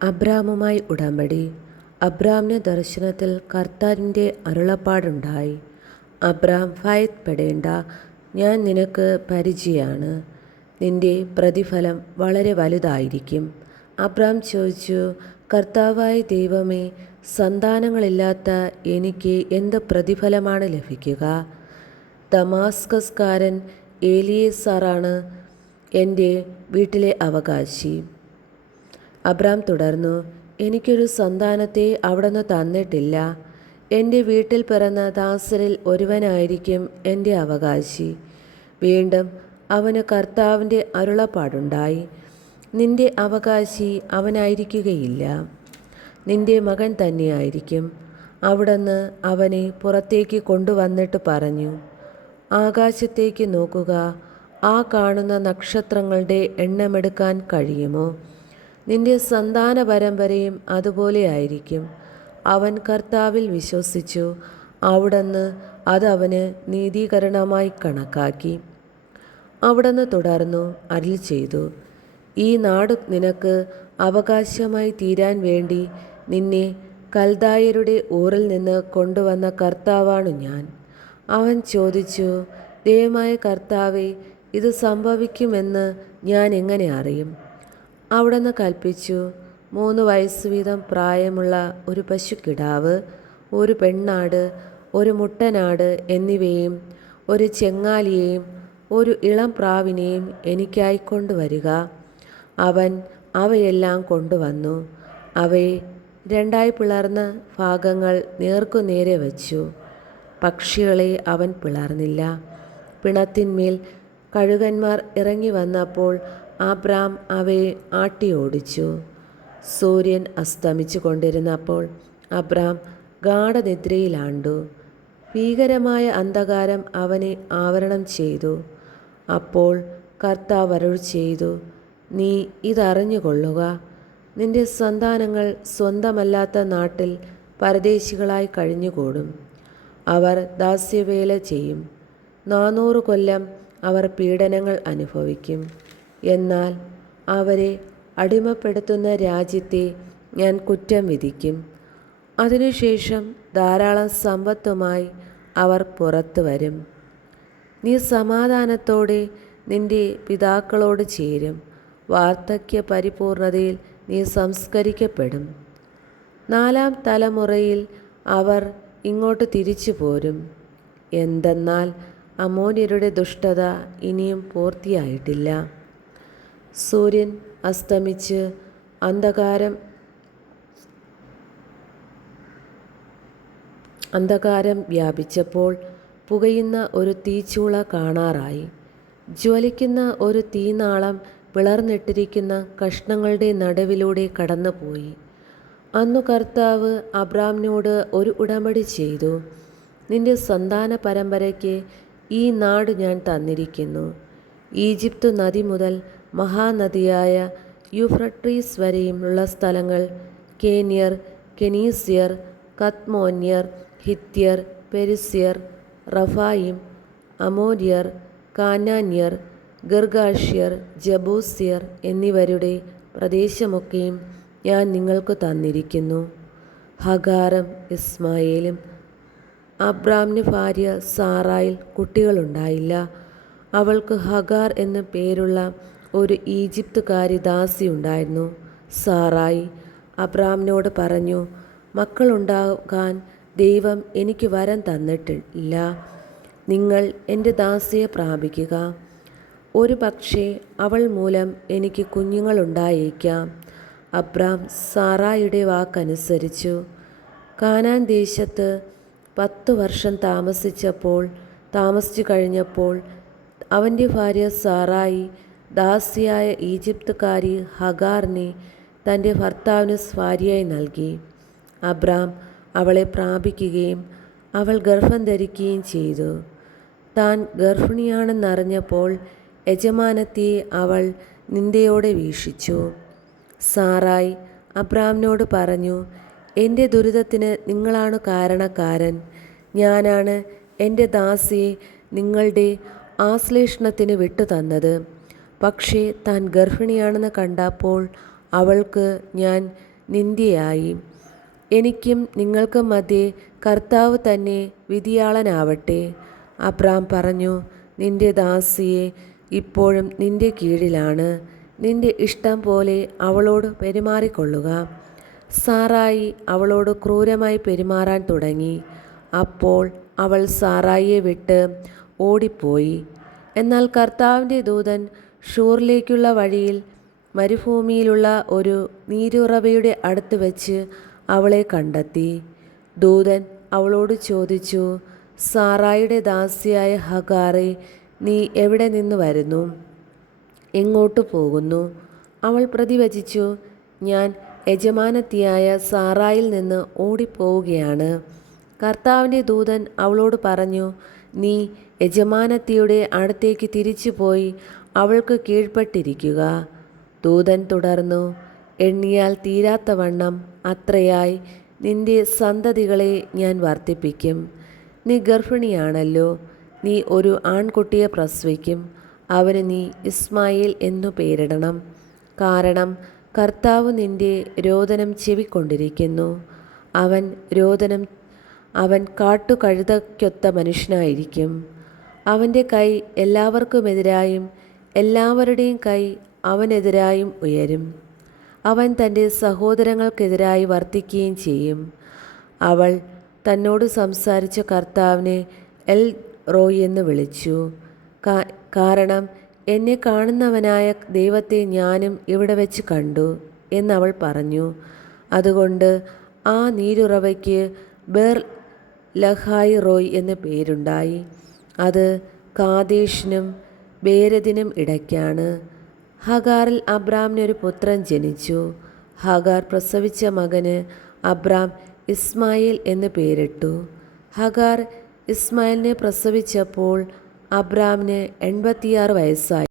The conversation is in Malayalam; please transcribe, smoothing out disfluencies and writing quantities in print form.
അബ്രാമുമായി ഉടമ്പടി. അബ്രാമിന് ദർശനത്തിൽ കർത്താവിൻ്റെ അരുളപ്പാടുണ്ടായി. അബ്രാം ഭയപ്പെടേണ്ട, ഞാൻ നിനക്ക് പരിചയാണ്, നിന്റെ പ്രതിഫലം വളരെ വലുതായിരിക്കും. അബ്രാം ചോദിച്ചു, കർത്താവായ ദൈവമേ, സന്താനങ്ങളില്ലാത്ത എനിക്ക് എന്ത് പ്രതിഫലമാണ് ലഭിക്കുക? ദമാസ്കസ്കാരൻ ഏലിയേസറാണ് എൻ്റെ വീട്ടിലെ അവകാശി. അബ്രാം തുടർന്നു, എനിക്കൊരു സന്താനത്തെ അവിടുന്ന് തന്നിട്ടില്ല. എൻ്റെ വീട്ടിൽ പിറന്ന ദാസരിൽ ഒരുവനായിരിക്കും എൻ്റെ അവകാശി. വീണ്ടും അവന് കർത്താവിൻ്റെ അരുളപ്പാടുണ്ടായി, നിന്റെ അവകാശി അവനായിരിക്കുകയില്ല, നിന്റെ മകൻ തന്നെയായിരിക്കും. അവിടുന്ന് അവനെ പുറത്തേക്ക് കൊണ്ടുവന്നിട്ട് പറഞ്ഞു, ആകാശത്തേക്ക് നോക്കുക, ആ കാണുന്ന നക്ഷത്രങ്ങളുടെ എണ്ണമെടുക്കാൻ കഴിയുമോ? നിന്റെ സന്താന പരമ്പരയും അതുപോലെ ആയിരിക്കും. അവൻ കർത്താവിൽ വിശ്വസിച്ചു, അവിടുന്ന് അതവന് നീതീകരണമായി കണക്കാക്കി. അവിടുന്ന് തുടർന്നു അരുളി ചെയ്തു, ഈ നാട് നിനക്ക് അവകാശമായി തീരാൻ വേണ്ടി നിന്നെ കൽദായരുടെ ഊറിൽ നിന്ന് കൊണ്ടുവന്ന കർത്താവാണു ഞാൻ. അവൻ ചോദിച്ചു, ദൈവമായ കർത്താവേ, ഇത് സംഭവിക്കുമെന്ന് ഞാൻ എങ്ങനെ അറിയും? അവിടുന്ന് കൽപ്പിച്ചു, 3 വയസ്സ് വീതം പ്രായമുള്ള ഒരു പശുക്കിടാവ്, ഒരു പെണ്ണാട്, ഒരു മുട്ടനാട് എന്നിവയും ഒരു ചെങ്ങാലിയെയും ഒരു ഇളം പ്രാവിനെയും എനിക്കായി കൊണ്ടുവരിക. അവൻ അവയെല്ലാം കൊണ്ടുവന്നു. അവയെ 2 പിളർന്ന ഭാഗങ്ങൾ നേർക്കുനേരെ വച്ചു. പക്ഷികളെ അവൻ പിളർന്നില്ല. പിണത്തിന്മേൽ കഴുകന്മാർ ഇറങ്ങി വന്നപ്പോൾ അബ്രാം അവയെ ആട്ടിയോടിച്ചു. സൂര്യൻ അസ്തമിച്ചു കൊണ്ടിരുന്നപ്പോൾ അബ്രാം ഗാഢനിദ്രയിലാണ്ടു. ഭീകരമായ അന്ധകാരം അവനെ ആവരണം ചെയ്തു. അപ്പോൾ കർത്താവ് അരുളി ചെയ്തു, നീ ഇതറിഞ്ഞുകൊള്ളുക, നിന്റെ സന്താനങ്ങൾ സ്വന്തമല്ലാത്ത നാട്ടിൽ പരദേശികളായി കഴിഞ്ഞുകൂടും. അവർ ദാസ്യവേല ചെയ്യും. 400 കൊല്ലം അവർ പീഡനങ്ങൾ അനുഭവിക്കും. എന്നാൽ അവരെ അടിമപ്പെടുത്തുന്ന രാജ്യത്തെ ഞാൻ കുറ്റം വിധിക്കും. അതിനുശേഷം ധാരാളം സമ്പത്തുമായി അവർ പുറത്തു വരും. നീ സമാധാനത്തോടെ നിന്റെ പിതാക്കളോട് ചേരും. വാർദ്ധക്യ പരിപൂർണതയിൽ നീ സംസ്കരിക്കപ്പെടും. 4ാം തലമുറയിൽ അവർ ഇങ്ങോട്ട് തിരിച്ചു പോരും. എന്തെന്നാൽ അമോര്യരുടെ ദുഷ്ടത ഇനിയും പൂർത്തിയായിട്ടില്ല. സൂര്യൻ അസ്തമിച്ച് അന്ധകാരം വ്യാപിച്ചപ്പോൾ പുകയുന്ന ഒരു തീച്ചൂള കാണാറായി. ജ്വലിക്കുന്ന ഒരു തീനാളം പിളർന്നിട്ടിരിക്കുന്ന കഷ്ണങ്ങളുടെ നടുവിലൂടെ കടന്നുപോയി. അന്നു കർത്താവ് അബ്രാമിനോട് ഒരു ഉടമ്പടി ചെയ്തു, നിന്റെ സന്താന പരമ്പരയ്ക്ക് ഈ നാട് ഞാൻ തന്നിരിക്കുന്നു. ഈജിപ്ത് നദി മുതൽ മഹാനദിയായ യൂഫ്രട്ടീസ് വരെയുമുള്ള സ്ഥലങ്ങൾ, കേന്യർ, കെനീസ്യർ, കദ്മോന്യർ, ഹിത്യർ, പെരിസ്യർ, റഫായിം, അമോര്യർ, കാനാന്യർ, ഗിർഗാഷ്യർ, ജബൂസ്യർ എന്നിവരുടെ പ്രദേശമൊക്കെയും ഞാൻ നിങ്ങൾക്ക് തന്നിരിക്കുന്നു. ഹഗാറും ഇസ്മായേലും. അബ്രാമിന് ഭാര്യ സാറായിൽ കുട്ടികളുണ്ടായില്ല. അവൾക്ക് ഹഗാർ എന്നു പേരുള്ള ഒരു ഈജിപ്തുകാരി ദാസിയുണ്ടായിരുന്നു. സാറായി അബ്രാമിനോട് പറഞ്ഞു, മക്കളുണ്ടാകാൻ ദൈവം എനിക്ക് വരം തന്നിട്ടില്ല. നിങ്ങൾ എൻ്റെ ദാസിയെ പ്രാപിക്കുക. ഒരു പക്ഷേ അവൾ മൂലം എനിക്ക് കുഞ്ഞുങ്ങളുണ്ടായേക്കാം. അബ്രാം സാറായുടെ വാക്കനുസരിച്ചു. കാനാൻ ദേശത്ത് 10 വർഷം താമസിച്ചു കഴിഞ്ഞപ്പോൾ അവൻ്റെ ഭാര്യ സാറായി ദാസിയായ ഈജിപ്തുകാരി ഹഗാറിനെ തൻ്റെ ഭർത്താവിന് ഭാര്യയായി നൽകി. അബ്രാം അവളെ പ്രാപിക്കുകയും അവൾ ഗർഭം ധരിക്കുകയും ചെയ്തു. താൻ ഗർഭിണിയാണെന്നറിഞ്ഞപ്പോൾ യജമാനത്തിയെ അവൾ നിന്ദയോടെ വീക്ഷിച്ചു. സാറായി അബ്രാമിനോട് പറഞ്ഞു, എൻ്റെ ദുരിതത്തിന് നിങ്ങളാണ് കാരണക്കാരൻ. ഞാനാണ് എൻ്റെ ദാസിയെ നിങ്ങളുടെ ആശ്ലേഷണത്തിന് വിട്ടുതന്നത്. പക്ഷേ താൻ ഗർഭിണിയാണെന്ന് കണ്ടപ്പോൾ അവൾക്ക് ഞാൻ നിന്ദ്യയായി. എനിക്കും നിങ്ങൾക്കും മധ്യേ കർത്താവ് തന്നെ വിധിയാളനാവട്ടെ. അബ്രാം പറഞ്ഞു, നിന്റെ ദാസിയെ ഇപ്പോഴും നിന്റെ കീഴിലാണ്. നിന്റെ ഇഷ്ടം പോലെ അവളോട് പെരുമാറിക്കൊള്ളുക. സാറായി അവളോട് ക്രൂരമായി പെരുമാറാൻ തുടങ്ങി. അപ്പോൾ അവൾ സാറായിയെ വിട്ട് ഓടിപ്പോയി. എന്നാൽ കർത്താവിൻ്റെ ദൂതൻ ഷൂറിലേക്കുള്ള വഴിയിൽ മരുഭൂമിയിലുള്ള ഒരു നീരുറവയുടെ അടുത്ത് വെച്ച് അവളെ കണ്ടെത്തി. ദൂതൻ അവളോട് ചോദിച്ചു, സാറായിയുടെ ദാസിയായ ഹഗാറേ, നീ എവിടെ നിന്ന് വരുന്നു? എങ്ങോട്ട് പോകുന്നു? അവൾ പ്രതിവചിച്ചു, ഞാൻ യജമാനത്തിയായ സാറായിൽ നിന്ന് ഓടിപ്പോവുകയാണ്. കർത്താവിൻ്റെ ദൂതൻ അവളോട് പറഞ്ഞു, നീ യജമാനത്തിയുടെ അടുത്തേക്ക് തിരിച്ചുപോയി അവൾക്ക് കീഴ്പ്പെട്ടിരിക്കുക. ദൂതൻ തുടർന്നു, എണ്ണിയാൽ തീരാത്തവണ്ണം അത്രയായി നിന്റെ സന്തതികളെ ഞാൻ വർദ്ധിപ്പിക്കും. നീ ഗർഭിണിയാണല്ലോ. നീ ഒരു ആൺകുട്ടിയെ പ്രസവിക്കും. അവന് നീ ഇസ്മായേൽ എന്നു പേരിടണം. കാരണം കർത്താവ് നിന്റെ രോദനം ചെവിക്കൊണ്ടിരിക്കുന്നു. അവൻ കാട്ടുകഴുതയ്ക്കൊത്ത മനുഷ്യനായിരിക്കും. അവൻ്റെ കൈ എല്ലാവർക്കുമെതിരായും എല്ലാവരുടെയും കൈ അവനെതിരായും ഉയരും. അവൻ തൻ്റെ സഹോദരങ്ങൾക്കെതിരായി വർത്തിക്കുകയും ചെയ്യും. അവൾ തന്നോട് സംസാരിച്ച കർത്താവിനെ എൽ റോയ് എന്ന് വിളിച്ചു. കാരണം എന്നെ കാണുന്നവനായ ദൈവത്തെ ഞാനും ഇവിടെ വെച്ച് കണ്ടു എന്നവൾ പറഞ്ഞു. അതുകൊണ്ട് ആ നീരുറവയ്ക്ക് ബേർ ലഹായ് റോയ് എന്ന് പേരുണ്ടായി. അത് കാദേശിനും ബേരദിനും ഇടയ്ക്കാണ്. ഹഗാറിൽ അബ്രാമിനൊരു പുത്രൻ ജനിച്ചു. ഹഗാർ പ്രസവിച്ച മകന് അബ്രാം ഇസ്മായേൽ എന്ന് പേരിട്ടു. ഹഗാർ ഇസ്മായേലിനെ പ്രസവിച്ചപ്പോൾ അബ്രാമിന് 86 വയസ്സായി.